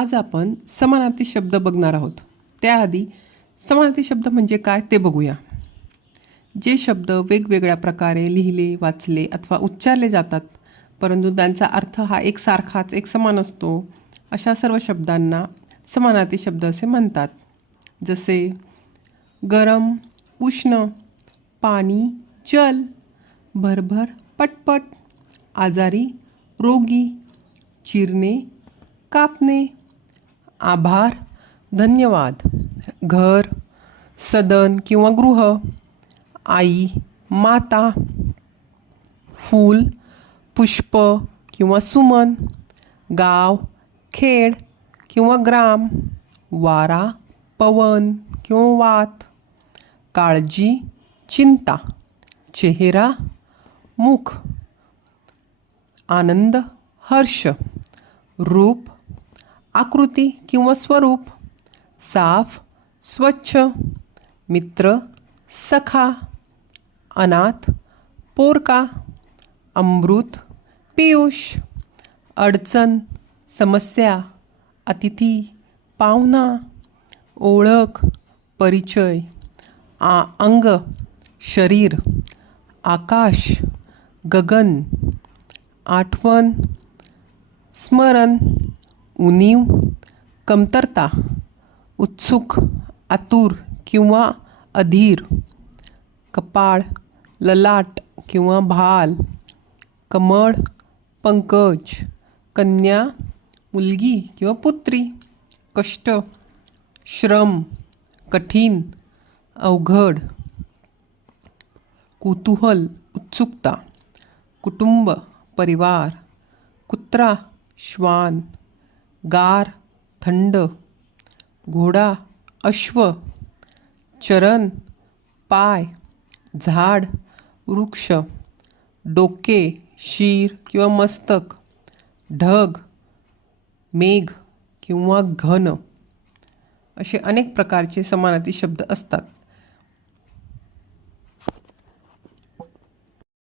आज आपण समानार्थी शब्द बघणार आहोत. त्याआधी समानार्थी शब्द म्हणजे काय ते बघूया. जे शब्द वेगवेगळ्या प्रकारे लिहिले वाचले अथवा उच्चारले जातात परंतु त्यांचा अर्थ हा एक सारखाच एक समान असतो अशा सर्व शब्दांना समानार्थी शब्द असे म्हणतात. जसे गरम उष्ण पाणी जल भरभर पटपट आजारी रोगी चिरणे कापणे आभार धन्यवाद. घर सदन किंवा गृह आई माता फूल पुष्प किंवा सुमन गाव खेड किंवा ग्राम वारा पवन किंवा वात काळजी चिंता चेहरा मुख आनंद हर्ष रूप आकृती किंवा स्वरूप. साफ स्वच्छ मित्र सखा अनाथ पोरका अमृत पियुष अडचण समस्या अतिथी पाहुणा ओळख परिचय आ अंग शरीर आकाश गगन आठवण स्मरण उणीव कमतरता उत्सुक आतुर किंवा अधीर कपाळ ललाट किंवा भाल कमळ पंकज कन्या मुलगी किंवा पुत्री कष्ट श्रम कठीण अवघड कुतूहल उत्सुकता कुटुंब परिवार कुत्रा श्वान गार थंड घोडा अश्व चरण पाय झाड वृक्ष डोके शीर किंवा मस्तक ढग मेघ किंवा घन असे अनेक प्रकारचे समानार्थी शब्द असतात.